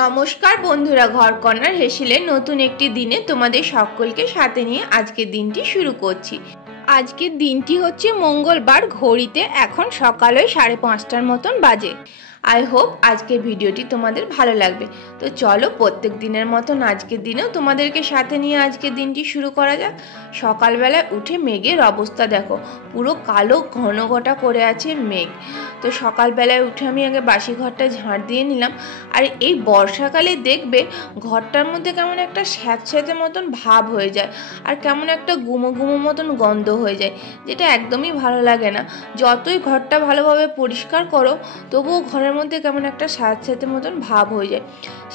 নমস্কার বন্ধুরা, ঘরকন্নার হেসেলের নতুন একটি দিনে তোমাদের সকলকে সাথে নিয়ে আজকের দিনটি শুরু করছি। আজকের দিনটি হচ্ছে মঙ্গলবার। ঘড়িতে এখন সকাল 5:30 মতন বাজে। আই হোপ আজকের ভিডিওটি তোমাদের ভালো লাগবে। তো চলো প্রত্যেক দিনের মতন আজকের দিনেও তোমাদেরকে সাথে নিয়ে আজকের দিনটি শুরু করা যাক। সকালবেলায় উঠে মেঘের অবস্থা দেখো, পুরো কালো ঘন ঘটা করে আছে মেঘ। তো সকালবেলায় উঠে আমি আগে বাসি ঘরটা ঝাড় দিয়ে নিলাম। আর এই বর্ষাকালে দেখবে ঘরটার মধ্যে কেমন একটা স্যাঁতস্যাঁতে মতন ভাব হয়ে যায়, আর কেমন একটা গুমো গুমো মতন গন্ধ হয়ে যায়, যেটা একদমই ভালো লাগে না। যতই ঘরটা ভালোভাবে পরিষ্কার করো তবুও ঘরের মধ্যে কেমন একটা স্যাঁতস্যাঁতে মতন ভাব হয়ে যায়।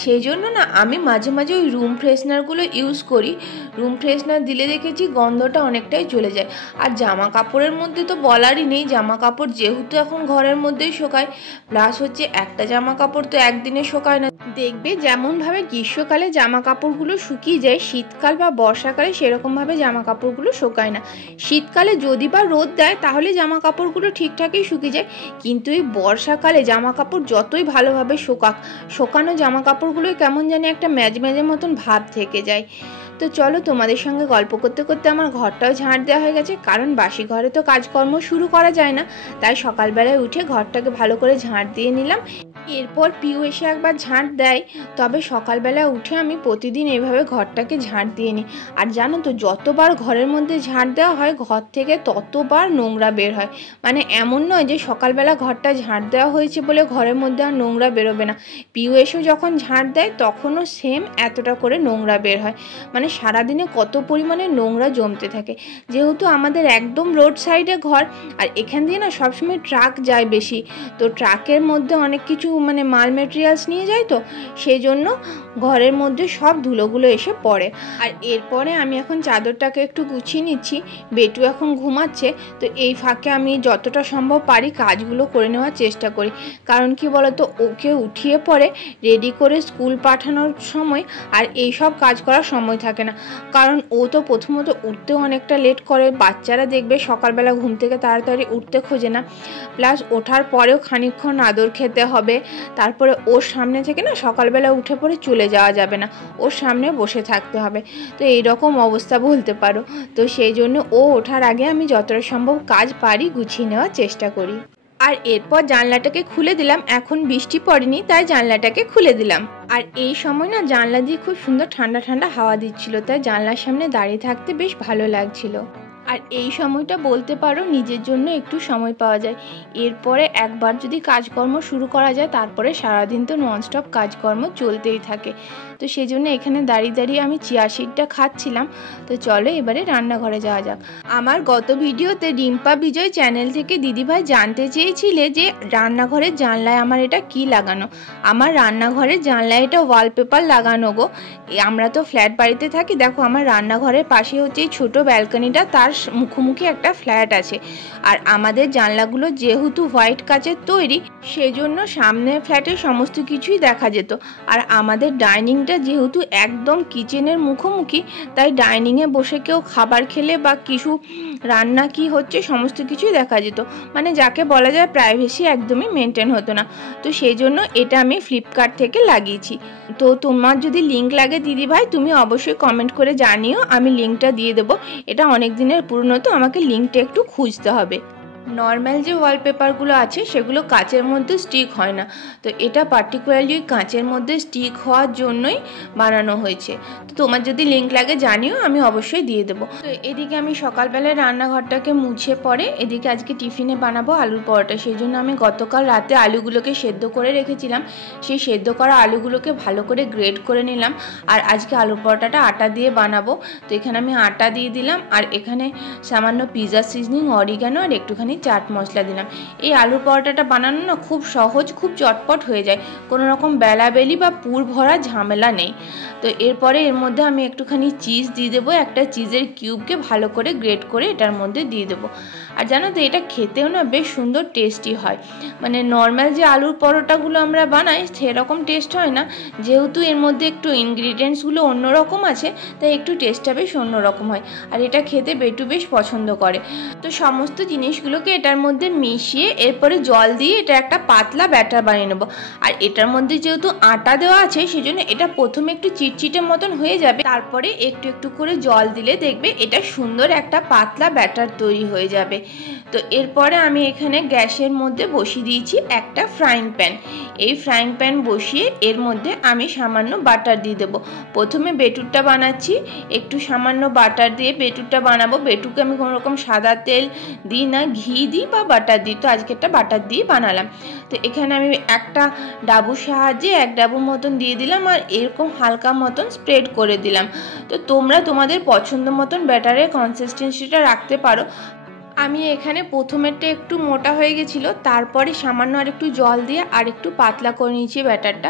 সেই জন্য না আমি মাঝে মাঝে ওই রুম ফ্রেশনারগুলো ইউজ করি। রুম ফ্রেশনার দিলে দেখেছি গন্ধটা অনেকটাই চলে যায়। আর জামা কাপড়ের মধ্যে তো বলারই নেই, জামা কাপড় যেহেতু এখন ঘরের মধ্যেই শোকায়, প্লাস হচ্ছে একটা জামা কাপড় তো একদিনে শোকায় না। দেখবে যেমনভাবে গ্রীষ্মকালে জামা কাপড়গুলো শুকিয়ে যায়, শীতকাল বা বর্ষাকালে সেরকমভাবে জামা কাপড়গুলো শোকায় না। শীতকালে যদি বা রোদ দেয় তাহলে জামা কাপড়গুলো ঠিকঠাকই শুকিয়ে যায়, কিন্তু এই বর্ষাকালে জামা কাপড় যতই ভালোভাবে শোকানো জামা কাপড়গুলোই কেমন জানি একটা ম্যাজম্যাজের মতন ভাব থেকে যায়। তো চলো তোমাদের সঙ্গে গল্প করতে করতে আমার ঘরটাও ঝাঁট দেওয়া হয়ে গেছে, কারণ বাসি ঘরে তো কাজকর্ম শুরু করা যায় না। তাই সকালবেলায় উঠে ঘরটাকে ভালো করে ঝাঁট দিয়ে নিলাম। এরপর পিউ এসে একবার ঝাঁট দেয়, তবে সকালবেলা উঠে আমি প্রতিদিন এইভাবে ঘরটাকে ঝাঁট দিয়ে নিই। আর জানো তো, যতবার ঘরের মধ্যে ঝাঁট দেওয়া হয় ঘর থেকে ততবার নোংরা বের হয়। মানে এমন নয় যে সকালবেলা ঘরটা ঝাঁট দেওয়া হয়েছে বলে ঘরের মধ্যে আর নোংরা বেরোবে না। পিউ এসেও যখন ঝাঁট দেয় তখনও সেম এতটা করে নোংরা বের হয়। মানে সারাদিনে কত পরিমাণে নোংরা জমতে থাকে। যেহেতু আমাদের একদম রোড সাইডে ঘর, আর এখান দিয়ে না সবসময় ট্রাক যায় বেশি, তো ট্রাকের মধ্যে অনেক কিছু মানে মাল মেটেরিয়ালস নিয়ে যায়, তো সেই জন্য ঘরের মধ্যে সব ধুলোগুলো এসে পড়ে। আর এরপরে আমি এখন চাদরটাকে একটু গুছিয়ে নিচ্ছি। বেটু এখন ঘুমাচ্ছে, তো এই ফাঁকে আমি যতটা সম্ভব পারি কাজগুলো করে নেওয়ার চেষ্টা করি। কারণ কি বলতো, ওকে উঠিয়ে পরে রেডি করে স্কুল পাঠানোর সময় আর এই সব কাজ করার সময় থাকে না। কারণ ও তো প্রথমত উঠতেও অনেকটা লেট করে। বাচ্চারা দেখবে সকালবেলা ঘুম থেকে তাড়াতাড়ি উঠতে খোঁজে না, প্লাস ওঠার পরেও খানিকক্ষণ আদর খেতে হবে। তারপরে ওর সামনে থেকে না সকালবেলা উঠে পড়ে চলে যাওয়া যাবে না, ওর সামনে বসে থাকতে হবে। তো এইরকম অবস্থা বলতে পারো। তো সেই জন্য ও ওঠার আগে আমি যতটা সম্ভব কাজ পারি গুছিয়ে নেওয়ার চেষ্টা করি। আর এরপর জানলাটাকে খুলে দিলাম। এখন বৃষ্টি পড়েনি তাই জানলাটাকে খুলে দিলাম। আর এই সময় না জানলা দিয়ে খুব সুন্দর ঠান্ডা ঠান্ডা হাওয়া দিচ্ছিল, তাই জানলার সামনে দাঁড়িয়ে থাকতে বেশ ভালো লাগছিল। আর এই সময়টা বলতে পারো নিজের জন্য একটু সময় পাওয়া যায়। এরপরে একবার যদি কাজকর্ম শুরু করা যায় তারপরে সারাদিন তো ননস্টপ কাজকর্ম চলতেই থাকে। তো সেই জন্য এখানে দাঁড়িয়ে দাঁড়িয়ে আমি চিয়া সিডটা খাচ্ছিলাম। তো চলো এবারে রান্নাঘরে যাওয়া যাক। আমার গত ভিডিওতে রিম্পা বিজয় চ্যানেল থেকে দিদিভাই জানতে চেয়েছিলে যে রান্নাঘরের জানলায় আমার এটা কি লাগানো। আমার রান্নাঘরের জানলায় এটা ওয়ালপেপার লাগানো গো। আমরা তো ফ্ল্যাট বাড়িতে থাকি। দেখো আমার রান্নাঘরের পাশে হচ্ছে এই ছোটো ব্যালকনিটা, তার মুখোমুখি একটা ফ্ল্যাট আছে। আর আমাদের জানলাগুলো যেহেতু হোয়াইট কাচের তৈরি, সেজন্য সামনে ফ্ল্যাটের সমস্ত কিছুই দেখা যেত। আর আমাদের ডাইনিংটা যেহেতু একদম কিচেনের মুখোমুখি, তাই ডাইনিংয়ে বসে কেউ খাবার খেলে বা কিছু রান্না কি হচ্ছে সমস্ত কিছুই দেখা যেত। মানে যাকে বলা যায় প্রাইভেসি একদমই মেনটেন হতো না। তো সেই জন্য এটা আমি ফ্লিপকার্ট থেকে লাগিয়েছি। তো তোমার যদি লিঙ্ক লাগে দিদিভাই তুমি অবশ্যই কমেন্ট করে জানিও, আমি লিঙ্কটা দিয়ে দেবো। এটা অনেক দিনের পুরনো, তো আমাকে লিঙ্কটা একটু খুঁজতে হবে। নর্মাল যে ওয়ালপেপারগুলো আছে সেগুলো কাচের মধ্যে স্টিক হয় না, তো এটা পার্টিকুলারলি কাচের মধ্যে স্টিক হওয়ার জন্যই বানানো হয়েছে। তো তোমার যদি লিঙ্ক লাগে জানিও, আমি অবশ্যই দিয়ে দেবো। তো এদিকে আমি সকালবেলায় রান্নাঘরটাকে মুছে পরে এদিকে আজকে টিফিনে বানাবো আলুর পরোটা। সেই জন্য আমি গতকাল রাতে আলুগুলোকে সেদ্ধ করে রেখেছিলাম। সেই সেদ্ধ করা আলুগুলোকে ভালো করে গ্রেট করে নিলাম। আর আজকে আলুর পরোটাটা আটা দিয়ে বানাবো। তো এখানে আমি আটা দিয়ে দিলাম, আর এখানে সামান্য পিৎজা সিজনিং, অরিগানো আর একটুখানি চাট মশলা দিলাম। এই আলুর পরোটাটা বানানো না খুব সহজ, খুব চটপট হয়ে যায়, কোনো রকম বেলাবেলি বা পুর ভরা ঝামেলা নেই। তো এরপরে এর মধ্যে আমি একটুখানি চিজ দিয়ে দেবো। একটা চিজের কিউবকে ভালো করে গ্রেট করে এটার মধ্যে দিয়ে দেবো। আর জানো তো এটা খেতেও না বেশ সুন্দর টেস্টি হয়। মানে নর্মাল যে আলুর পরোটাগুলো আমরা বানাই সেরকম টেস্ট হয় না, যেহেতু এর মধ্যে একটু ইনগ্রিডিয়েন্টসগুলো অন্যরকম আছে তাই একটু টেস্টটা বেশ অন্যরকম হয়। আর এটা খেতে বেটু বেশ পছন্দ করে। তো সমস্ত জিনিসগুলোকে মিশ্রণকে এটার মধ্যে মিশিয়ে এরপরে জল দিয়ে এটা একটা পাতলা ব্যাটার বানিয়ে নেব। আর এটার মধ্যে যেহেতু আটা দেওয়া আছে সেজন্য এটা প্রথমে একটু চিটচিটে মতন হয়ে যাবে, তারপরে একটু একটু করে জল দিলে দেখবে এটা সুন্দর একটা পাতলা ব্যাটার তৈরি হয়ে যাবে। তো এরপরে আমি এখানে গ্যাসের মধ্যে বসিয়ে দিয়েছি একটা ফ্রাইং প্যান। এই ফ্রাইং প্যান বসিয়ে এর মধ্যে আমি সামান্য বাটার দিয়ে দেবো। প্রথমে বেটুরটা বানাচ্ছি, একটু সামান্য বাটার দিয়ে বেটুরটা বানাবো। বেটুকে আমি কোনো রকম সাদা তেল দিই না, ঘি দিই বা বাটার দিই, তো আজকে একটা বাটার দিয়ে বানালাম। তো এখানে আমি একটা ডাবুর সাহায্যে এক ডাবুর মতন দিয়ে দিলাম আর এরকম হালকা মতন স্প্রেড করে দিলাম। তো তোমরা তোমাদের পছন্দ মতন ব্যাটারের কনসিস্টেন্সিটা রাখতে পারো। আমি এখানে প্রথমেরটা একটু মোটা হয়ে গেছিলো, তারপরে সামান্য আর একটু জল দিয়ে আর একটু পাতলা করে নিয়েছি ব্যাটারটা।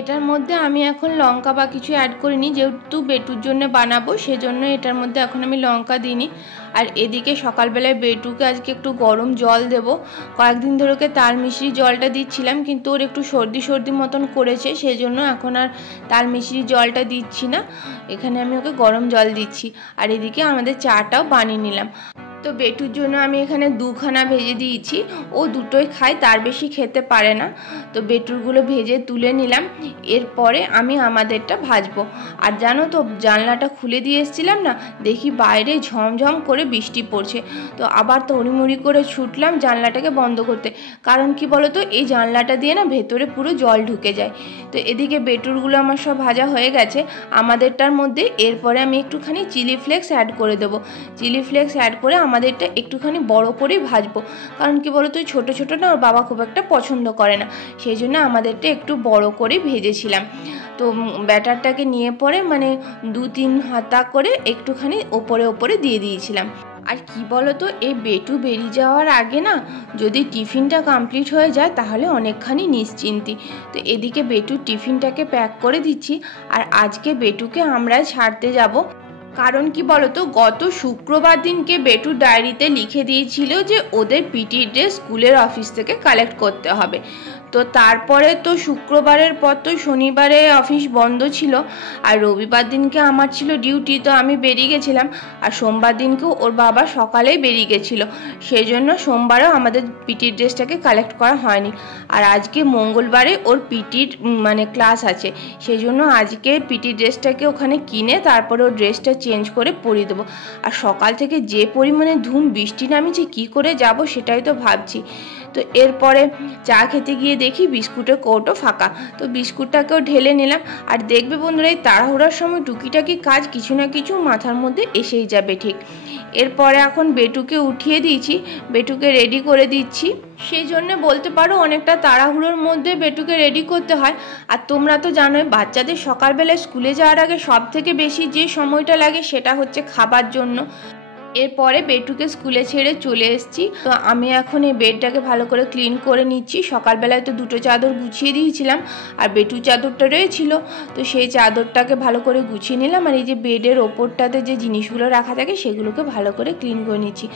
এটার মধ্যে আমি এখন লঙ্কা বা কিছু অ্যাড করিনি, যেহেতু বেটুর জন্য বানাবো সেজন্য এটার মধ্যে এখন আমি লঙ্কা দিইনি। আর এদিকে সকালবেলায় বেটুকে আজকে একটু গরম জল দেব। কয়েকদিন ধরে ওকে তাল মিশ্রি জলটা দিচ্ছিলাম, কিন্তু ওর একটু সর্দি সর্দি মতন করেছে, সেই জন্য এখন আর তাল মিশ্রি জলটা দিচ্ছি না, এখানে আমি ওকে গরম জল দিচ্ছি। আর এদিকে আমাদের চাটাও বানিয়ে নিলাম। তো বেটুর জন্য আমি এখানে 2খানা ভেজে দিয়েছি, ও দুটোই খায়, তার বেশি খেতে পারে না। তো বেটুরগুলো ভেজে তুলে নিলাম, এরপরে আমি আমাদেরটা ভাজবো। আর জানো তো জানলাটা খুলে দিয়ে এসেছিলাম না, দেখি বাইরে ঝমঝম করে বৃষ্টি পড়ছে। তো আবার তড়িমড়ি করে ছুটলাম জানলাটাকে বন্ধ করতে, কারণ কি বলো তো এই জানলাটা দিয়ে না ভেতরে পুরো জল ঢুকে যায়। তো এদিকে বেটুরগুলো আমার সব ভাজা হয়ে গেছে আমাদেরটার মধ্যে। এরপরে আমি একটুখানি চিলি ফ্লেক্স অ্যাড করে দেবো। চিলি ফ্লেক্স অ্যাড করে আমাদেরটা একটুখানি বড় করেই ভাজবো, কারণ কি বলো তো ছোটো ছোটো না ওর বাবা খুব একটা পছন্দ করে না, সেই জন্য আমাদেরটা একটু বড় করে ভেজেছিলাম। তো ব্যাটারটাকে নিয়ে পরে মানে 2-3 হাতা করে একটুখানি ওপরে ওপরে দিয়ে দিয়েছিলাম। আর কি বলো তো এই বেটু বেরিয়ে যাওয়ার আগে না যদি টিফিনটা কমপ্লিট হয়ে যায় তাহলে অনেকখানি নিশ্চিন্তি। তো এদিকে বেটুর টিফিনটাকে প্যাক করে দিচ্ছি। আর আজকে বেটুকে আমরা ছাড়তে যাব, কারণ কি বলতো গত শুক্রবার দিনকে বেটুর ডায়েরিতে লিখে দিয়েছিল যে ওদের পিটি ড্রেস স্কুলের অফিস থেকে কালেক্ট করতে হবে। তো তারপরে তো শুক্রবারের পর তো শনিবারে অফিস বন্ধ ছিল, আর রবিবার দিনকে আমার ছিল ডিউটি, তো আমি বেরিয়ে গেছিলাম। আর সোমবার দিনকেও ওর বাবা সকালেই বেরিয়ে গেছিলো, সেই জন্য সোমবারেও আমাদের পিটির ড্রেসটাকে কালেক্ট করা হয়নি। আর আজকে মঙ্গলবারে ওর পিটির মানে ক্লাস আছে, সেই জন্য আজকে পিটি ড্রেসটাকে ওখানে কিনে তারপরে ওর ড্রেসটা চেঞ্জ করে পরিয়ে দেবো। আর সকাল থেকে যে পরিমাণে ধুম বৃষ্টি নামিয়েছে, কী করে যাব সেটাই তো ভাবছি। তো এরপরে চা খেতে গিয়ে দেখি বিস্কুটের কৌটো ফাঁকা, তো বিস্কুটটাকেও ঢেলে নিলাম। আর দেখবে বন্ধুরা এই তাড়াহুড়ার সময় টুকিটাকি কাজ কিছু না কিছু মাথার মধ্যে এসেই যাবে ঠিক। এরপরে এখন বেটুকে উঠিয়ে দিয়েছি, বেটুকে রেডি করে দিচ্ছি, সেই জন্য বলতে পারো অনেকটা তাড়াহুড়োর মধ্যে বেটুকে রেডি করতে হয়। আর তোমরা তো জানোই বাচ্চাদের সকালবেলায় স্কুলে যাওয়ার আগে সব থেকে বেশি যে সময়টা লাগে সেটা হচ্ছে খাবার জন্য। এরপরে বেটুকে স্কুলে ছেড়ে চলে এসেছি। তো আমি এখন এই বেডটাকে ভালো করে ক্লিন করে নিচ্ছি। সকালবেলায় তো 2টো চাদর গুছিয়ে দিয়েছিলাম আর বেটুর চাদরটা রয়েছিল, তো সেই চাদরটাকে ভালো করে গুছিয়ে নিলাম। আর এই যে বেডের ওপরটাতে যে জিনিসগুলো রাখা থাকে সেগুলোকে ভালো করে ক্লিন করে নিচ্ছি।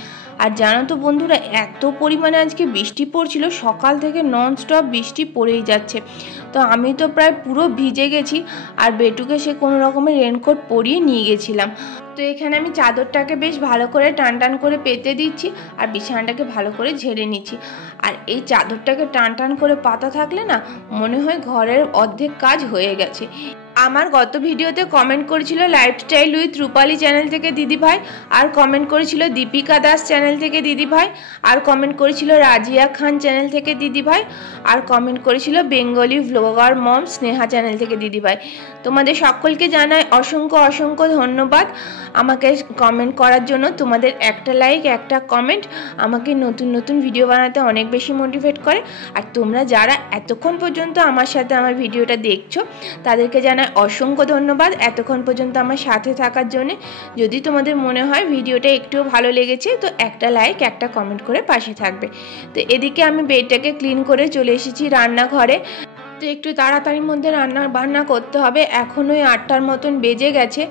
আর জানো তো বন্ধুরা এত পরিমাণে আজকে বৃষ্টি পড়ছিল, সকাল থেকে ননস্টপ বৃষ্টি পড়েই যাচ্ছে। তো আমি তো প্রায় পুরো ভিজে গেছি, আর বেটুকে সে কোনো রকমের রেনকোট পরিয়ে নিয়ে গেছিলাম। তো এখানে আমি চাদরটাকে বেশ ভালো করে টান টান করে পেতে দিচ্ছি আর বিছানাটাকে ভালো করে ঝেড়ে নিচ্ছি। আর এই চাদরটাকে টান টান করে পাতা থাকলে না মনে হয় ঘরের অর্ধেক কাজ হয়ে গেছে। আমার গত ভিডিওতে কমেন্ট করেছিল লাইফস্টাইল উইথ রূপালী চ্যানেল থেকে দিদিভাই, আর কমেন্ট করেছিল দীপিকা দাস চ্যানেল থেকে দিদিভাই, আর কমেন্ট করেছিল রাজিয়া খান চ্যানেল থেকে দিদিভাই, আর কমেন্ট করেছিল বেঙ্গলি ভ্লগার মম স্নেহা চ্যানেল থেকে দিদিভাই। তোমাদের সকলকে জানাই অসংখ্য অসংখ্য ধন্যবাদ আমাকে কমেন্ট করার জন্য। তোমাদের একটা লাইক একটা কমেন্ট আমাকে নতুন নতুন ভিডিও বানাতে অনেক বেশি মোটিভেট করে। আর তোমরা যারা এতক্ষণ পর্যন্ত আমার সাথে আমার ভিডিওটা দেখছো তাদেরকে জানাই অসংখ্য ধন্যবাদ এতক্ষণ পর্যন্ত আমার সাথে থাকার জন্য। যদি তোমাদের মনে হয় ভিডিওটা একটু ভালো লেগেছে তো একটা লাইক একটা কমেন্ট করে পাশে থাকবে। তো এদিকে আমি বেডটাকে ক্লিন করে চলে এসেছি রান্নাঘরে। তো তো একটু তাড়াতাড়ির মধ্যে রান্না বান্না করতে হবে। এখন ওই 8টার মতন বেজে গেছে।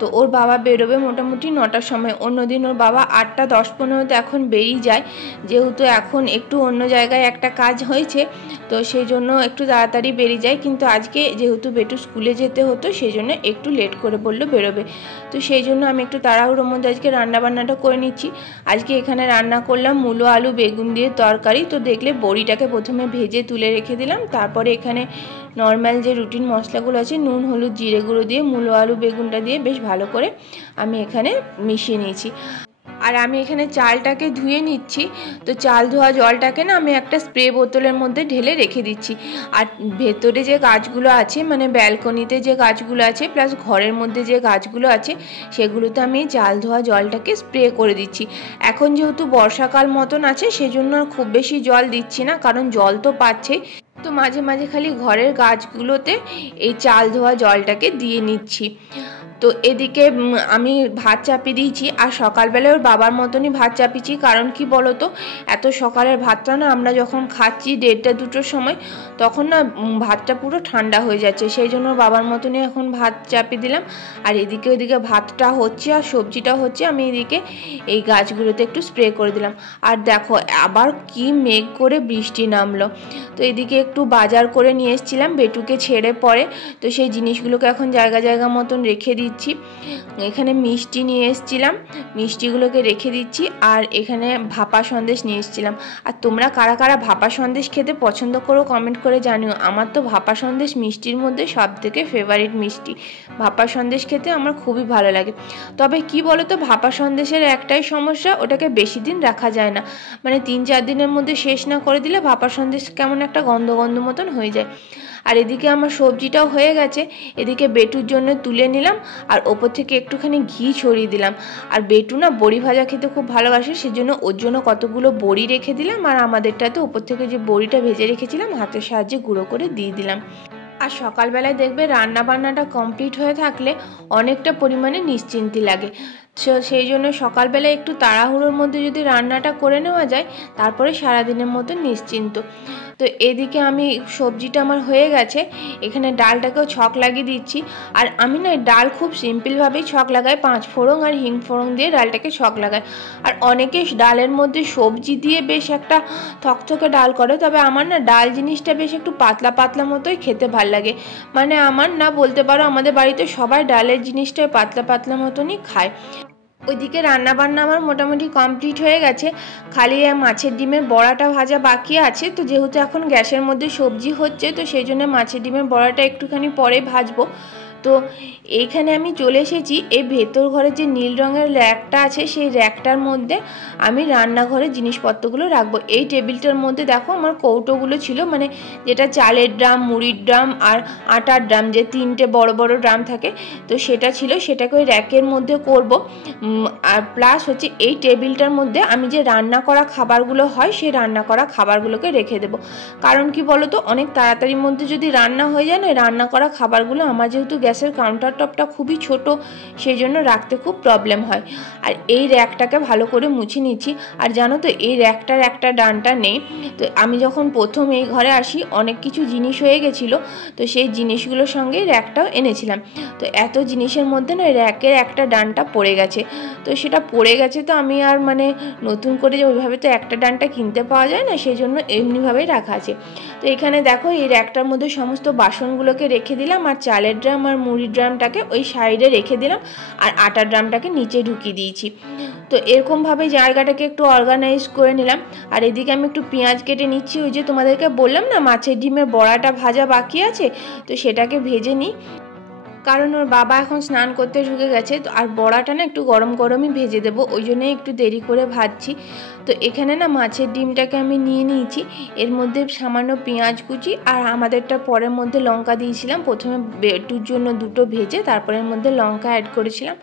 তো ওর বাবা বেরোবে মোটামুটি 9টার সময়। অন্যদিন ওর বাবা 8টা 10-15তে এখন বেরিয়ে যায়, যেহেতু এখন একটু অন্য জায়গায় একটা কাজ হয়েছে, তো সেই জন্য একটু তাড়াতাড়ি বেরিয়ে যায়। কিন্তু আজকে যেহেতু বেটু স্কুলে যেতে হতো, সেই জন্য একটু লেট করে বললো বেরোবে। তো সেই জন্য আমি একটু তাড়াহুড়োর মধ্যে আজকে রান্নাবান্নাটা করে নিচ্ছি। আজকে এখানে রান্না করলাম মূলো আলু বেগুন দিয়ে তরকারি। তো দেখলে বড়িটাকে প্রথমে ভেজে তুলে রেখে দিলাম, তারপরে এখানে নর্মাল যে রুটিন মশলাগুলো আছে নুন হলুদ জিরে গুঁড়ো দিয়ে মূলো আলু বেগুনটা দিয়ে বেশ ভালো করে আমি এখানে মিশিয়ে নিয়েছি। আর আমি এখানে চালটাকে ধুয়ে নিচ্ছি। তো চাল ধোয়া জলটাকে না আমি একটা স্প্রে বোতলের মধ্যে ঢেলে রেখে দিচ্ছি। আর ভেতরে যে গাছগুলো আছে, মানে ব্যালকনিতে যে গাছগুলো আছে প্লাস ঘরের মধ্যে যে গাছগুলো আছে, সেগুলোতে আমি চাল ধোয়া জলটাকে স্প্রে করে দিচ্ছি। এখন যেহেতু বর্ষাকাল মতন আছে, সেজন্য খুব বেশি জল দিচ্ছি না, কারণ জল তো পাচ্ছেই। তো মাঝে মাঝে খালি ঘরের গাছগুলোতে এই চাল ধোয়া জলটাকে দিয়ে নিচ্ছি। তো এদিকে আমি ভাত চাপিয়ে দিয়েছি। আর সকালবেলায় ওর বাবার মতনই ভাত চাপিয়েছি, কারণ কি বলতো, এত সকালের ভাতটা না আমরা যখন খাচ্ছি 1:30-2টোর সময়, তখন না ভাতটা পুরো ঠান্ডা হয়ে যাচ্ছে। সেই জন্য ওর বাবার মতনই এখন ভাত চাপিয়ে দিলাম। আর এদিকে ওইদিকে ভাতটা হচ্ছে আর সবজিটা হচ্ছে, আমি এদিকে এই গাছগুলোতে একটু স্প্রে করে দিলাম। আর দেখো আবার কি মেঘ করে বৃষ্টি নামলো। তো এদিকে একটু বাজার করে নিয়ে এসেছিলাম বেটুকে ছেড়ে পরে, তো সেই জিনিসগুলোকে এখন জায়গা জায়গা মতন রেখে দিচ্ছি। এখানে মিষ্টি নিয়ে এসেছিলাম, মিষ্টিগুলোকে রেখে দিচ্ছি। আর এখানে ভাপা সন্দেশ নিয়ে এসেছিলাম। আর তোমরা কারা কারা ভাপা সন্দেশ খেতে পছন্দ করো কমেন্ট করে জানিও। আমার তো ভাপা সন্দেশ মিষ্টির মধ্যে সব থেকে ফেভারিট মিষ্টি। ভাপা সন্দেশ খেতে আমার খুবই ভালো লাগে। তবে কি বলো তো, ভাপা সন্দেশের একটাই সমস্যা, ওটাকে বেশি দিন রাখা যায় না। মানে 3-4 দিনের মধ্যে শেষ না করে দিলে ভাপা সন্দেশ কেমন একটা গন্ধ গন্ধ মতন হয়ে যায়। আর এদিকে আমার সবজিটাও হয়ে গেছে। এদিকে বেটুর জন্য তুলে নিলাম আর ওপর থেকে একটুখানি ঘি ছড়িয়ে দিলাম। আর বেটু না বড়ি ভাজা খেতে খুব ভালোবাসে, সেজন্য ওর জন্য কতগুলো বড়ি রেখে দিলাম। আর আমাদেরটাতে ওপর থেকে যে বড়িটা ভেজে রেখেছিলাম হাতের সাহায্যে গুঁড়ো করে দিয়ে দিলাম। আর সকালবেলায় দেখবে রান্না বান্নাটা কমপ্লিট হয়ে থাকলে অনেকটা পরিমাণে নিশ্চিন্তি লাগে। সেই জন্য সকালবেলায় একটু তাড়াহুড়োর মধ্যে যদি রান্নাটা করে নেওয়া যায়, তারপরে সারাদিনের মতো নিশ্চিন্ত। তো এদিকে আমি সবজিটা আমার হয়ে গেছে। এখানে ডালটাকেও ছক লাগিয়ে দিচ্ছি। আর আমি না ডাল খুব সিম্পলভাবেই ছক লাগাই, 5 ফোড়ন আর হিং ফোড়ন দিয়ে ডালটাকে ছক লাগাই। আর অনেকে ডালের মধ্যে সবজি দিয়ে বেশ একটা থকথকে ডাল করে, তবে আমার না ডাল জিনিসটা বেশ একটু পাতলা পাতলা মতোই খেতে ভাল লাগে। মানে আমার না বলতে পারো আমাদের বাড়িতে সবাই ডালের জিনিসটা পাতলা পাতলা মতনই খায়। ওইদিকে রান্নাবান্না আমার মোটামুটি কমপ্লিট হয়ে গেছে, খালি মাছের ডিমের বড়াটা ভাজা বাকি আছে। তো যেহেতু এখন গ্যাসের মধ্যে সবজি হচ্ছে, তো সেই জন্য মাছের ডিমের বড়াটা একটুখানি পরে ভাজবো। তো এইখানে আমি চলে এসেছি এই ভেতর ঘরে যে নীল রঙের র্যাকটা আছে, সেই র্যাকটার মধ্যে আমি রান্নাঘরের জিনিসপত্রগুলো রাখবো। এই টেবিলটার মধ্যে দেখো আমার কৌটোগুলো ছিল, মানে যেটা চালের ড্রাম, মুড়ির ড্রাম আর আটার ড্রাম, যে 3টে বড় বড় ড্রাম থাকে, তো সেটা ছিল, সেটাকে ওই র্যাকের মধ্যে করব। আর প্লাস হচ্ছে এই টেবিলটার মধ্যে আমি যে রান্না করা খাবারগুলো হয়, সেই রান্না করা খাবারগুলোকে রেখে দেবো। কারণ কি বলো তো, অনেক তাড়াতাড়ির মধ্যে যদি রান্না হয়ে যায় না, রান্না করা খাবারগুলো আমার যেহেতু গ্যাসের কাউন্টার টপটা খুবই ছোট, সেই জন্য রাখতে খুব প্রবলেম হয়। আর এই র্যাকটাকে ভালো করে মুছে নিচ্ছি। আর জানো তো, এই র্যাকটার একটা ডানটা নেই। তো আমি যখন প্রথম এই ঘরে আসি অনেক কিছু জিনিস হয়ে গেছিলো, তো সেই জিনিসগুলোর সঙ্গে র্যাকটাও এনেছিলাম। তো এত জিনিসের মধ্যে না র্যাকের একটা ডানটা পড়ে গেছে। তো সেটা পড়ে গেছে, তো আমি আর মানে নতুন করে যে ওইভাবে তো একটা ডানটা কিনতে পাওয়া যায় না, সেই জন্য এমনিভাবেই রাখা আছে। তো এখানে দেখো এই র্যাকটার মধ্যে সমস্ত বাসনগুলোকে রেখে দিলাম। আর চালের ড্রাম আর মুড়ির ড্রামটাকে ওই সাইডে রেখে দিলাম, আর আটার ড্রামটাকে নিচে ঢুকিয়ে দিয়েছি। তো এরকমভাবে জায়গাটাকে একটু অর্গানাইজ করে নিলাম। আর এদিকে আমি একটু পেঁয়াজ কেটে নিচ্ছি। ওই যে তোমাদেরকে বললাম না মাছের ডিমের বড়াটা ভাজা বাকি আছে, তো সেটাকে ভেজে নিই, কারণ ওর বাবা এখন স্নান করতে ঢুকে গেছে। তো আর বড়াটা না একটু গরম গরমই ভেজে দেবো, ওই জন্যই একটু দেরি করে ভাজছি। তো এখানে না মাছের ডিমটাকে আমি নিয়ে নিয়েছি, এর মধ্যে সামান্য পেঁয়াজ কুচি আর আমাদেরটা পরের মধ্যে লঙ্কা দিয়েছিলাম। প্রথমে বেটুর জন্য 2টো ভেজে তারপরের মধ্যে লঙ্কা অ্যাড করেছিলাম।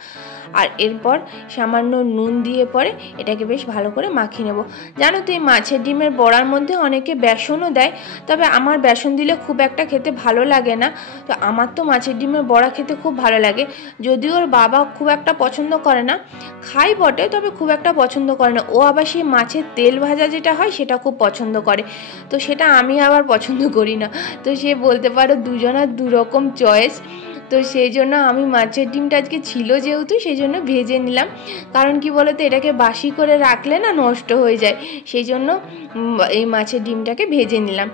আর এরপর সামান্য নুন দিয়ে পরে এটাকে বেশ ভালো করে মাখিয়ে নেব। জানো তো এই মাছের ডিমের বড়ার মধ্যে অনেকে বেসনও দেয়, তবে আমার বেসন দিলে খুব একটা খেতে ভালো লাগে না। তো আমার তো মাছের ডিমের বড়া খেতে খুব ভালো লাগে, যদিও ওর বাবা খুব একটা পছন্দ করে না, খাই বটে তবে খুব একটা পছন্দ করে না। ও আবার সেই মাছের তেল ভাজা যেটা হয় সেটা খুব পছন্দ করে, তো সেটা আমি আবার পছন্দ করি না। তো সে বলতে পারো দুজনের দুরকম চয়েস। তো সেই জন্য আমি মাছের ডিমটা আজকে ছিল যেহেতু সেই জন্য ভেজে নিলাম, কারণ কি বলতো এটাকে বাসি করে রাখলে না নষ্ট হয়ে যায়, সেই জন্য এই মাছের ডিমটাকে ভেজে নিলাম।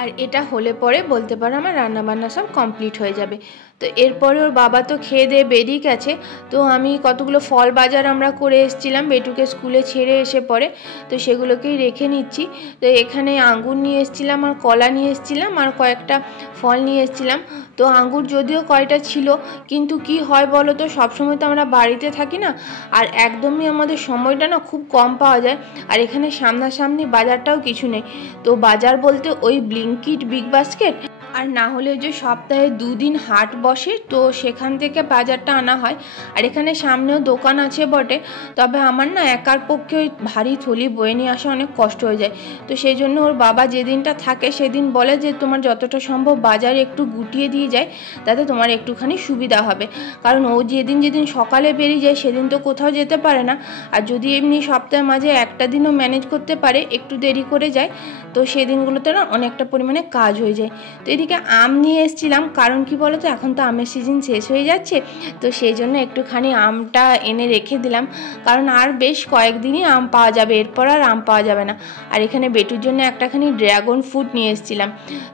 আর এটা হলে পরে বলতে পারো আমার রান্নাবান্না সব কমপ্লিট হয়ে যাবে। তো এরপরে ওর বাবা তো খেয়ে দিয়ে বেরিয়ে গেছে, তো আমি কতগুলো ফল বাজার আমরা করে এসেছিলাম বেটুকে স্কুলে ছেড়ে এসে পরে, তো সেগুলোকেই রেখে নিচ্ছি। তো এখানে আঙ্গুর নিয়ে এসেছিলাম আর কলা নিয়ে এসেছিলাম আর কয়েকটা ফল নিয়ে এসেছিলাম। তো আঙ্গুর যদিও কয়টা ছিল, কিন্তু কি হয় বলো তো, সবসময় তো আমরা বাড়িতে থাকি না, আর একদমই আমাদের সময়টা না খুব কম পাওয়া যায়, আর এখানে সামনাসামনি বাজারটাও কিছু নেই। তো বাজার বলতে ওই ব্লিঙ্কিট, বিগ বাস্কেট, আর না হলে যে সপ্তাহে 2 দিন হাট বসে, তো সেখান থেকে বাজারটা আনা হয়। আর এখানে সামনেও দোকান আছে বটে, তবে আমার না একার পক্ষে ওই ভারী থলি বয়ে নিয়ে আসা অনেক কষ্ট হয়ে যায়। তো সেই জন্য ওর বাবা যেদিনটা থাকে সেদিন বলে যে তোমার যতটা সম্ভব বাজারে একটু গুটিয়ে দিয়ে যায়, তাতে তোমার একটুখানি সুবিধা হবে। কারণ ও যেদিন সকালে বেরিয়ে যায় সেদিন তো কোথাও যেতে পারে না, আর যদি এমনি সপ্তাহের মাঝে একটা দিনও ম্যানেজ করতে পারে, একটু দেরি করে যায়, তো সেই দিনগুলোতে না অনেকটা পরিমাণে কাজ হয়ে যায়। তো এদিকে আম নিয়ে এসেছিলাম, কারণ কি বলো তো এখন তো আমের সিজন শেষ হয়ে যাচ্ছে, তো সেই জন্য একটুখানি আমটা এনে রেখে দিলাম, কারণ আর বেশ কয়েকদিনই আম পাওয়া যাবে, এরপর আর আম পাওয়া যাবে না। আর এখানে বেটুর জন্য একটাখানি ড্রাগন ফ্রুট নিয়ে এসেছিলাম,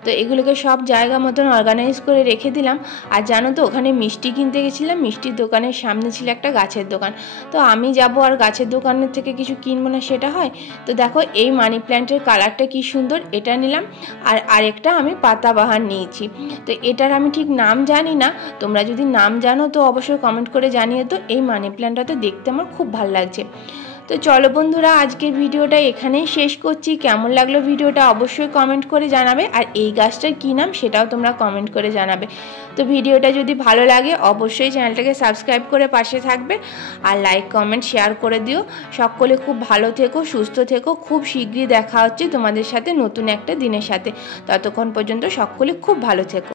তো এগুলোকে সব জায়গা মতন অর্গানাইজ করে রেখে দিলাম। আর জানো তো ওখানে মিষ্টি কিনতে গেছিলাম, মিষ্টির দোকানের সামনে ছিল একটা গাছের দোকান, তো আমি যাব আর গাছের দোকানের থেকে কিছু কিনবো না সেটা হয়? তো দেখো এই মানি প্ল্যান্টের কালারটা কি সুন্দর, এটা নিলাম। আর আরেকটা আমি পাতাবাহার নিয়েছি, তো এটার আমি ঠিক নাম জানি না, তোমরা যদি নাম জানো তো অবশ্যই কমেন্ট করে জানিয়ে। তো এই মানি প্ল্যান্টটা তো দেখতে আমার খুব ভালো লাগছে। তো চলো বন্ধুরা, আজকের ভিডিওটা এখানেই শেষ করছি। কেমন লাগলো ভিডিওটা অবশ্যই কমেন্ট করে জানাবে, আর এই গাছটার কী নাম সেটাও তোমরা কমেন্ট করে জানাবে। তো ভিডিওটা যদি ভালো লাগে অবশ্যই চ্যানেলটাকে সাবস্ক্রাইব করে পাশে থাকবে, আর লাইক কমেন্ট শেয়ার করে দিও। সকলে খুব ভালো থেকো, সুস্থ থেকো, খুব শীঘ্রই দেখা হচ্ছে তোমাদের সাথে নতুন একটা দিনের সাথে। ততক্ষণ পর্যন্ত সকলে খুব ভালো থেকো।